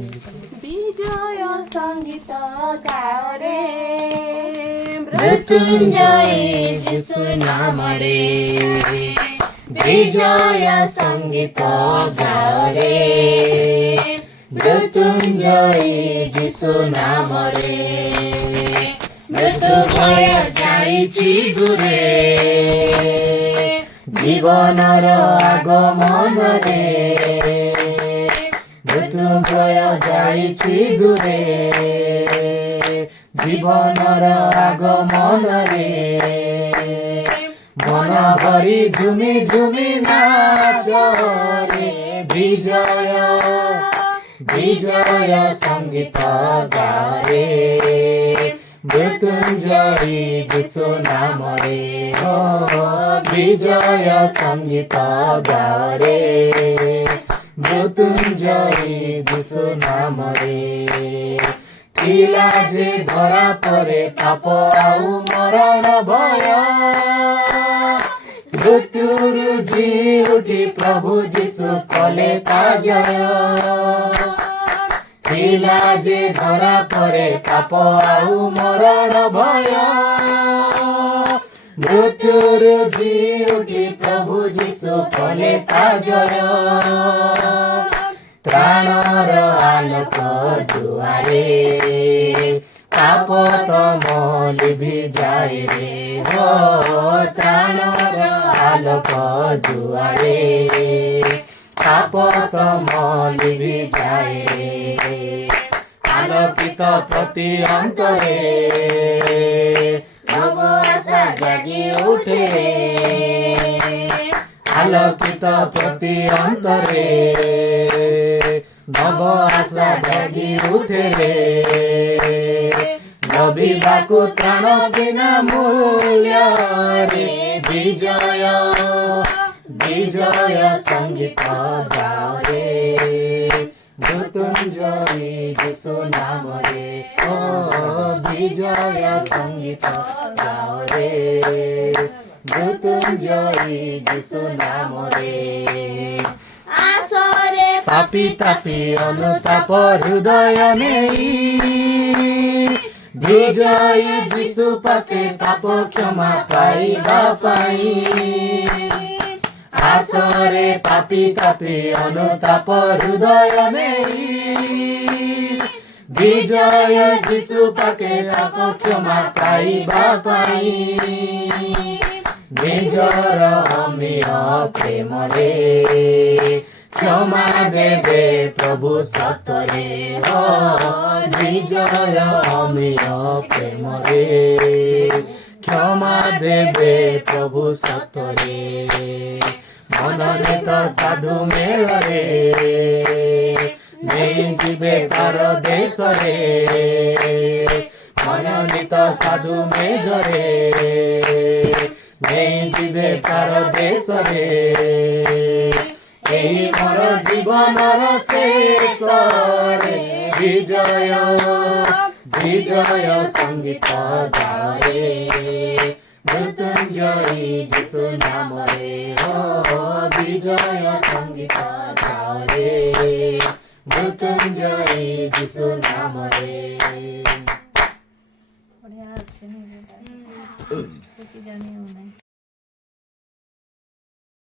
সঙ্গীত বিজয় সঙ্গীত গাও রে মৃত্যুঞ্জয় যিশু নামরে বিজয় সঙ্গীত গাও রে মৃত্যুঞ্জয় যিশু নামরে মৃত্যু ভয় যাইছি দূরে জীবনর আগমନରେ মৃত্যু ভয় যাইছি দূরে জীবনর আগমନରେ মন ভরি ঝুমি ঝুমি নাচ রে বিজয় বিজয় সঙ্গীত গারে মৃত্যুঞ্জয় যিশু নামরে ও বিজয় সঙ্গীত গারে মৃত্যুঞ্জয় যিশু নামরে ଥିଲା ଯେ ଧରା ପରେ ପାପ ଆଉ ମରଣ ଭୟ ମୃତ୍ୟୁରୁ ଜି ଉଠି ପ୍ରଭୁ ଯୀଶୁ କଲେ ତା ଜୟ ଥିଲା ଯେ ଧରା ପରେ ପାପ ଆଉ ମରଣ ଭୟ ମୃତ୍ୟୁରୁ ଜି ଉଠି ପ୍ରଭୁ ଯୀଶୁ କଲେ ତା ଜୟ ତ୍ରାଣର ଆଲୋକ ଜୁଆରେ ପାପ ତମ ଲିଭି ଯାଏ ରେ ହୋ ତ୍ରାଣର ଆଲୋକ ଜୁଆରେ ପାପ ତମ ଲିଭି ଯାଏ ରେ ଆଲୋକିତ ପ୍ରତି ଅନ୍ତରେ ନବ ଆଶା ଜାଗି ଉଠେ আলোকিত প্রতি অন্তরে নব আশা জাগি উঠে রে নবিবাকু ত্রাণ বিনা মূল্য রে বিজয় বিজয় সঙ্গীত গাও রে মৃত্যুঞ্জয় যিশু নামরে ও বিজয় সঙ্গীত গাও রে মৃত্যুঞ্জয় যিশু নামরে আসরে পাপি তাপি অনুতাপ হৃদয় নেই বিজয় যিশু পাশে পাপ ক্ষমা পাইবা পাই আসরে পাপি তাপি অনুতাপ হৃদয় নেই বিজয় যিশু পাশে পাপ ক্ষমা পাইবা পাই নিজর অমিয় প্রেমরে ক্ষমা দেবে প্রভু সতরে ও নিজর অমিয় প্রেমরে ক্ষমা দেবে প্রভু সতরে মনোনীত সাধু মেଳରେ ନେଇ ଯିବେ ତାର ଦେଶରେ ମନୋନୀତ ସାଧୁ ମେଜରେ ନେଇ ଯିବେ ତାର ଦେଶରେ ଏହି ମୋର ଜୀବନର ଶେଷରେ ବିଜୟ ବିଜୟ ସଙ୍ଗୀତ ଗାଏ ମୃତ୍ୟୁଞ୍ଜୟ ଯୀଶୁ ନାମରେ ଓ ବିଜୟ ସଙ୍ଗୀତ ଗାଏ মৃত্যুঞ্জয় যিশু নামরে বঢ়িয়া আছে জানিও নাই